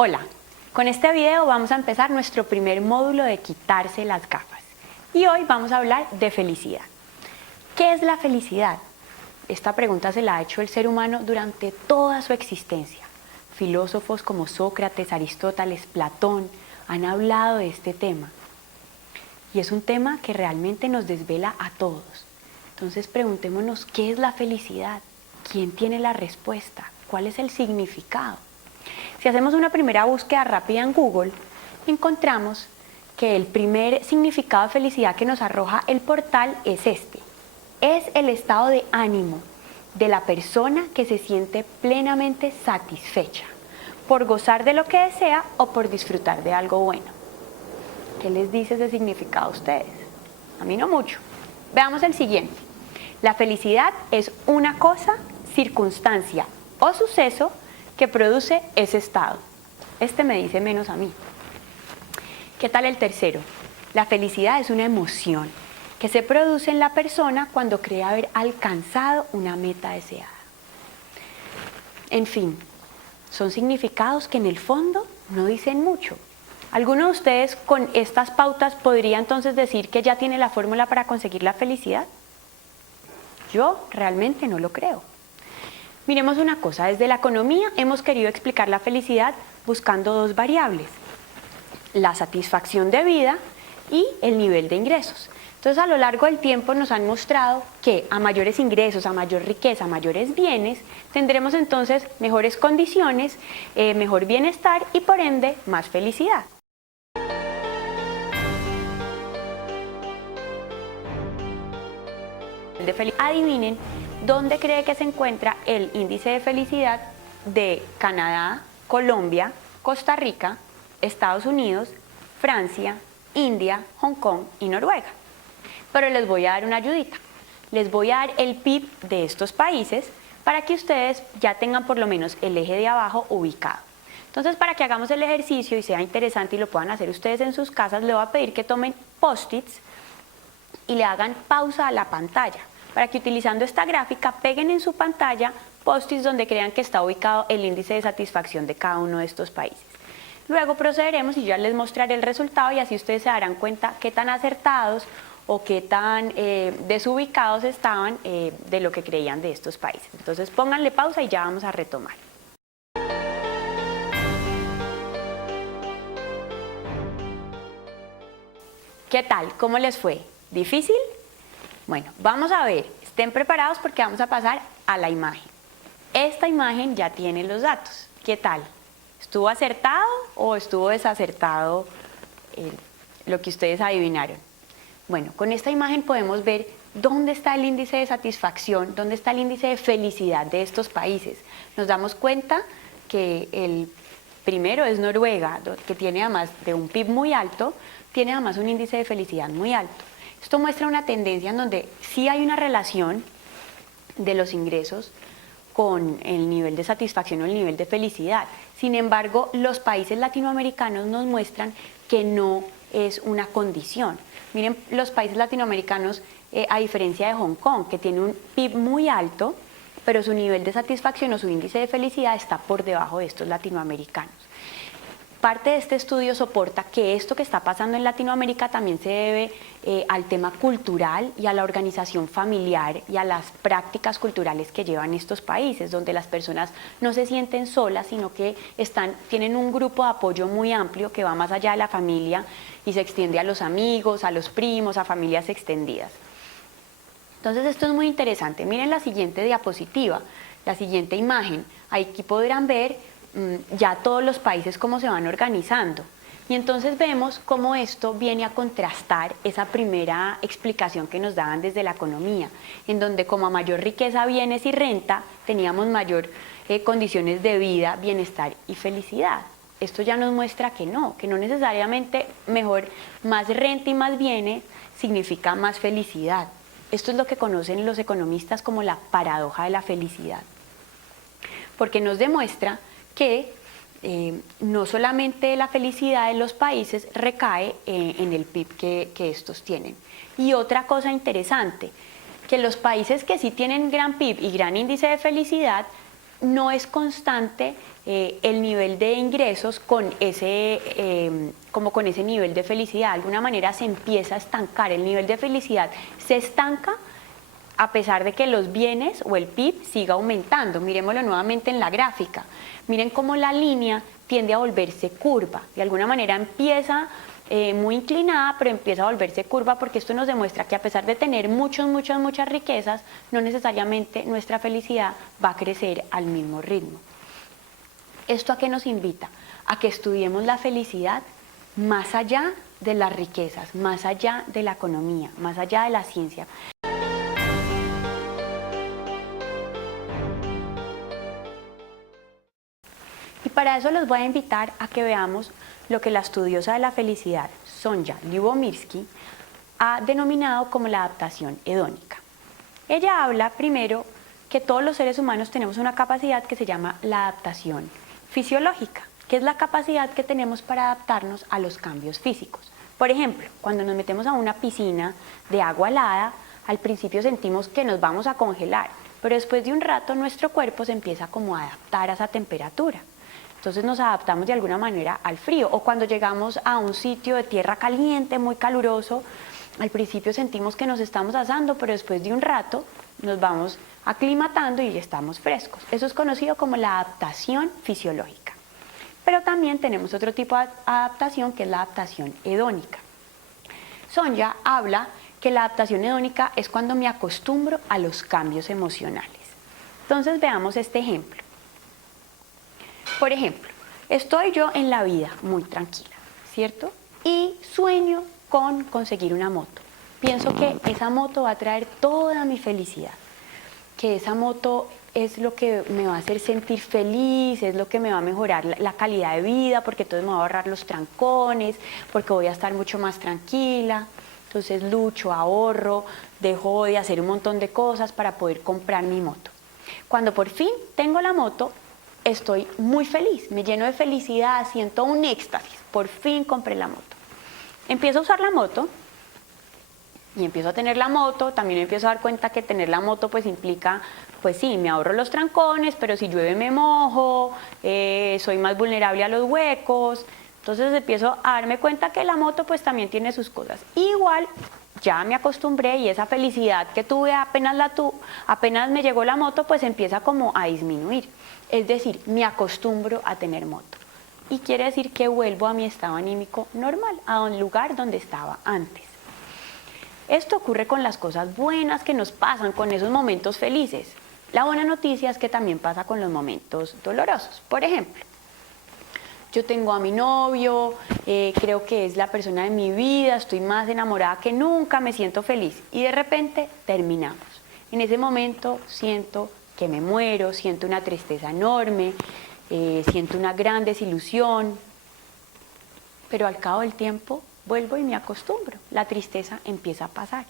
Hola, con este video vamos a empezar nuestro primer módulo de quitarse las gafas y hoy vamos a hablar de felicidad. ¿Qué es la felicidad? Esta pregunta se la ha hecho el ser humano durante toda su existencia. Filósofos como Sócrates, Aristóteles, Platón han hablado de este tema y es un tema que realmente nos desvela a todos. Entonces preguntémonos, ¿qué es la felicidad? ¿Quién tiene la respuesta? ¿Cuál es el significado? Si hacemos una primera búsqueda rápida en Google, encontramos que el primer significado de felicidad que nos arroja el portal es este. Es el estado de ánimo de la persona que se siente plenamente satisfecha por gozar de lo que desea o por disfrutar de algo bueno. ¿Qué les dice ese significado a ustedes? A mí no mucho. Veamos el siguiente. La felicidad es una cosa, circunstancia o suceso que produce ese estado. Este me dice menos a mí. ¿Qué tal el tercero? La felicidad es una emoción que se produce en la persona cuando cree haber alcanzado una meta deseada. En fin, son significados que en el fondo no dicen mucho. ¿Alguno de ustedes con estas pautas podría entonces decir que ya tiene la fórmula para conseguir la felicidad? Yo realmente no lo creo. Miremos una cosa, desde la economía hemos querido explicar la felicidad buscando dos variables, la satisfacción de vida y el nivel de ingresos. Entonces a lo largo del tiempo nos han mostrado que a mayores ingresos, a mayor riqueza, a mayores bienes, tendremos entonces mejores condiciones, mejor bienestar y por ende más felicidad. Adivinen dónde cree que se encuentra el índice de felicidad de Canadá, Colombia, Costa Rica, Estados Unidos, Francia, India, Hong Kong y Noruega. Pero les voy a dar una ayudita. Les voy a dar el PIB de estos países para que ustedes ya tengan por lo menos el eje de abajo ubicado. Entonces, para que hagamos el ejercicio y sea interesante y lo puedan hacer ustedes en sus casas, les voy a pedir que tomen post-its y le hagan pausa a la pantalla para que utilizando esta gráfica peguen en su pantalla post-its donde crean que está ubicado el índice de satisfacción de cada uno de estos países. Luego procederemos y ya les mostraré el resultado y así ustedes se darán cuenta qué tan acertados o qué tan desubicados estaban de lo que creían de estos países. Entonces pónganle pausa y ya vamos a retomar. ¿Qué tal? ¿Cómo les fue? ¿Difícil? Bueno, vamos a ver, estén preparados porque vamos a pasar a la imagen. Esta imagen ya tiene los datos. ¿Qué tal? ¿Estuvo acertado o estuvo desacertado lo que ustedes adivinaron? Bueno, con esta imagen podemos ver dónde está el índice de satisfacción, dónde está el índice de felicidad de estos países. Nos damos cuenta que el primero es Noruega, que tiene además de un PIB muy alto, tiene además un índice de felicidad muy alto. Esto muestra una tendencia en donde sí hay una relación de los ingresos con el nivel de satisfacción o el nivel de felicidad. Sin embargo, los países latinoamericanos nos muestran que no es una condición. Miren, los países latinoamericanos, a diferencia de Hong Kong, que tiene un PIB muy alto, pero su nivel de satisfacción o su índice de felicidad está por debajo de estos latinoamericanos. Parte de este estudio soporta que esto que está pasando en Latinoamérica también se debe al tema cultural y a la organización familiar y a las prácticas culturales que llevan estos países, donde las personas no se sienten solas, sino que tienen un grupo de apoyo muy amplio que va más allá de la familia y se extiende a los amigos, a los primos, a familias extendidas. Entonces esto es muy interesante. Miren la siguiente diapositiva, la siguiente imagen. Aquí podrán ver ya todos los países cómo se van organizando. Y entonces vemos cómo esto viene a contrastar esa primera explicación que nos daban desde la economía, en donde como a mayor riqueza, bienes y renta, teníamos mayor condiciones de vida, bienestar y felicidad. Esto ya nos muestra que no necesariamente más renta y más bienes significa más felicidad. Esto es lo que conocen los economistas como la paradoja de la felicidad, porque nos demuestra que no solamente la felicidad de los países recae en el PIB que estos tienen. Y otra cosa interesante, que los países que sí tienen gran PIB y gran índice de felicidad no es constante el nivel de ingresos con como con ese nivel de felicidad. De alguna manera se empieza a estancar, el nivel de felicidad se estanca a pesar de que los bienes o el PIB siga aumentando. Miremoslo nuevamente en la gráfica. Miren cómo la línea tiende a volverse curva. De alguna manera empieza muy inclinada, pero empieza a volverse curva, porque esto nos demuestra que a pesar de tener muchas riquezas, no necesariamente nuestra felicidad va a crecer al mismo ritmo. ¿Esto a qué nos invita? A que estudiemos la felicidad más allá de las riquezas, más allá de la economía, más allá de la ciencia. Y para eso los voy a invitar a que veamos lo que la estudiosa de la felicidad, Sonja Lyubomirsky, ha denominado como la adaptación hedónica. Ella habla primero que todos los seres humanos tenemos una capacidad que se llama la adaptación fisiológica, que es la capacidad que tenemos para adaptarnos a los cambios físicos. Por ejemplo, cuando nos metemos a una piscina de agua helada, al principio sentimos que nos vamos a congelar, pero después de un rato nuestro cuerpo se empieza como a adaptar a esa temperatura. Entonces nos adaptamos de alguna manera al frío. O cuando llegamos a un sitio de tierra caliente, muy caluroso, al principio sentimos que nos estamos asando, pero después de un rato nos vamos aclimatando y estamos frescos. Eso es conocido como la adaptación fisiológica. Pero también tenemos otro tipo de adaptación, que es la adaptación hedónica. Sonja habla que la adaptación hedónica es cuando me acostumbro a los cambios emocionales. Entonces veamos este ejemplo. Por ejemplo, estoy yo en la vida muy tranquila, ¿cierto? Y sueño con conseguir una moto. Pienso que esa moto va a traer toda mi felicidad, que esa moto es lo que me va a hacer sentir feliz, es lo que me va a mejorar la calidad de vida, porque entonces me va a ahorrar los trancones, porque voy a estar mucho más tranquila. Entonces lucho, ahorro, dejo de hacer un montón de cosas para poder comprar mi moto. Cuando por fin tengo la moto, estoy muy feliz, me lleno de felicidad, siento un éxtasis, por fin compré la moto. Empiezo a usar la moto y empiezo a tener la moto, también me empiezo a dar cuenta que tener la moto pues implica, pues sí, me ahorro los trancones, pero si llueve me mojo, soy más vulnerable a los huecos. Entonces empiezo a darme cuenta que la moto pues también tiene sus cosas. Igual ya me acostumbré y esa felicidad que tuve apenas me llegó la moto pues empieza como a disminuir. Es decir, me acostumbro a tener moto. Y quiere decir que vuelvo a mi estado anímico normal, a un lugar donde estaba antes. Esto ocurre con las cosas buenas que nos pasan, con esos momentos felices. La buena noticia es que también pasa con los momentos dolorosos. Por ejemplo, yo tengo a mi novio, creo que es la persona de mi vida, estoy más enamorada que nunca, me siento feliz y de repente terminamos. En ese momento siento que me muero, siento una tristeza enorme, siento una gran desilusión, pero al cabo del tiempo vuelvo y me acostumbro, la tristeza empieza a pasar.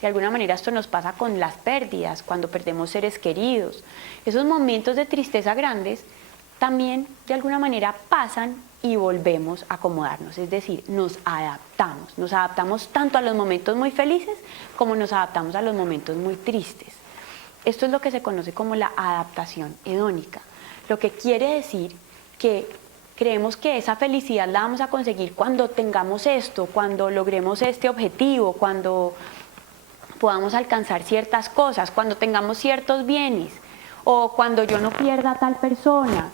De alguna manera esto nos pasa con las pérdidas, cuando perdemos seres queridos. Esos momentos de tristeza grandes también de alguna manera pasan y volvemos a acomodarnos, es decir, nos adaptamos tanto a los momentos muy felices como nos adaptamos a los momentos muy tristes. Esto es lo que se conoce como la adaptación hedónica, lo que quiere decir que creemos que esa felicidad la vamos a conseguir cuando tengamos esto, cuando logremos este objetivo, cuando podamos alcanzar ciertas cosas, cuando tengamos ciertos bienes o cuando yo no pierda a tal persona.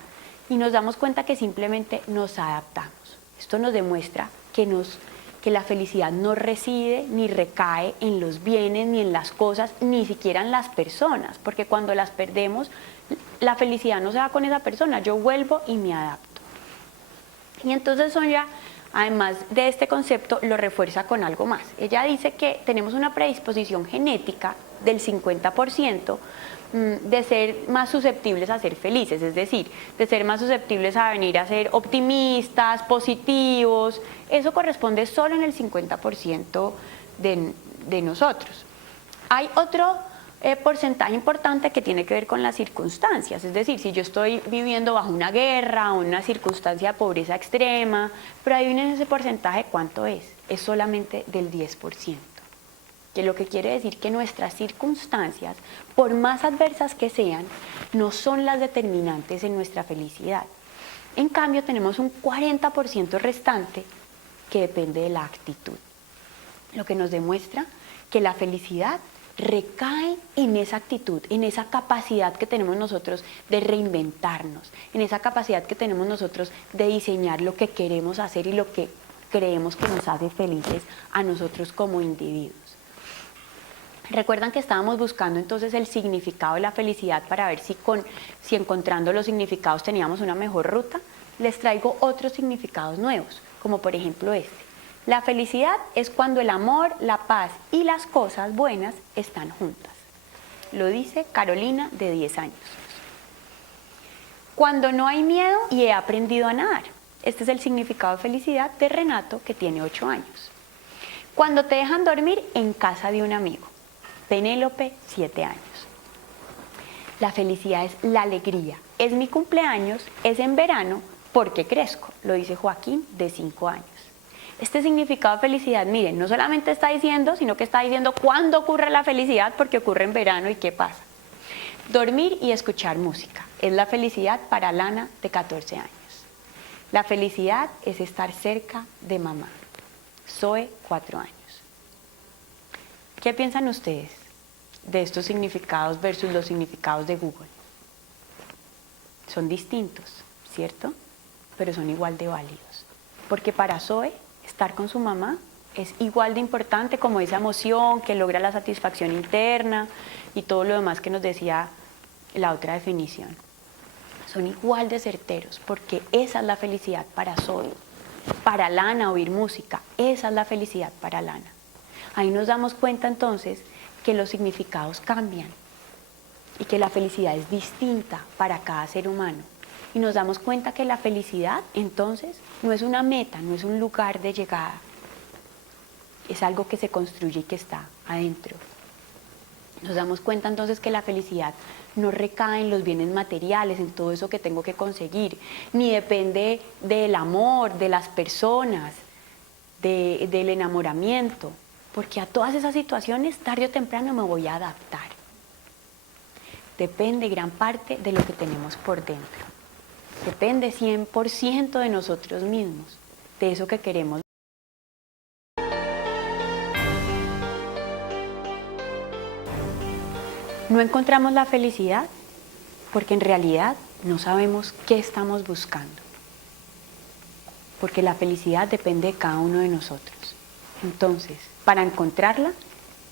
Y nos damos cuenta que simplemente nos adaptamos. Esto nos demuestra que la felicidad no reside ni recae en los bienes, ni en las cosas, ni siquiera en las personas, porque cuando las perdemos, la felicidad no se va con esa persona, yo vuelvo y me adapto. Y entonces Sonja, además de este concepto, lo refuerza con algo más. Ella dice que tenemos una predisposición genética del 50% de ser más susceptibles a ser felices, es decir, de ser más susceptibles a venir a ser optimistas, positivos. Eso corresponde solo en el 50% de nosotros. Hay otro porcentaje importante que tiene que ver con las circunstancias, es decir, si yo estoy viviendo bajo una guerra o una circunstancia de pobreza extrema, pero adivinen ese porcentaje cuánto es solamente del 10%. que lo que quiere decir que nuestras circunstancias, por más adversas que sean, no son las determinantes en nuestra felicidad. En cambio, tenemos un 40% restante que depende de la actitud, lo que nos demuestra que la felicidad recae en esa actitud, en esa capacidad que tenemos nosotros de reinventarnos, en esa capacidad que tenemos nosotros de diseñar lo que queremos hacer y lo que creemos que nos hace felices a nosotros como individuos. Recuerdan que estábamos buscando entonces el significado de la felicidad para ver si encontrando los significados teníamos una mejor ruta. Les traigo otros significados nuevos, como por ejemplo este. La felicidad es cuando el amor, la paz y las cosas buenas están juntas. Lo dice Carolina, de 10 años. Cuando no hay miedo y he aprendido a nadar. Este es el significado de felicidad de Renato, que tiene 8 años. Cuando te dejan dormir en casa de un amigo. Penélope, 7 años. La felicidad es la alegría. Es mi cumpleaños, es en verano, porque crezco. Lo dice Joaquín, de 5 años. Este significado de felicidad, miren, no solamente está diciendo, sino que está diciendo cuándo ocurre la felicidad, porque ocurre en verano y qué pasa. Dormir y escuchar música. Es la felicidad para Lana, de 14 años. La felicidad es estar cerca de mamá. Zoe, 4 años. ¿Qué piensan ustedes de estos significados versus los significados de Google? Son distintos, ¿cierto? Pero son igual de válidos. Porque para Zoe, estar con su mamá es igual de importante como esa emoción que logra la satisfacción interna y todo lo demás que nos decía la otra definición. Son igual de certeros porque esa es la felicidad para Zoe. Para Lana, oír música, esa es la felicidad para Lana. Ahí nos damos cuenta entonces que los significados cambian y que la felicidad es distinta para cada ser humano. Y nos damos cuenta que la felicidad entonces no es una meta, no es un lugar de llegada. Es algo que se construye y que está adentro. Nos damos cuenta entonces que la felicidad no recae en los bienes materiales, en todo eso que tengo que conseguir, ni depende del amor, de las personas, del enamoramiento, porque a todas esas situaciones tarde o temprano me voy a adaptar. Depende gran parte de lo que tenemos por dentro. Depende 100% de nosotros mismos, de eso que queremos. No encontramos la felicidad porque en realidad no sabemos qué estamos buscando. Porque la felicidad depende de cada uno de nosotros. Entonces, para encontrarla,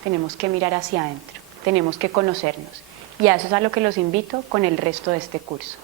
tenemos que mirar hacia adentro, tenemos que conocernos. Y a eso es a lo que los invito con el resto de este curso.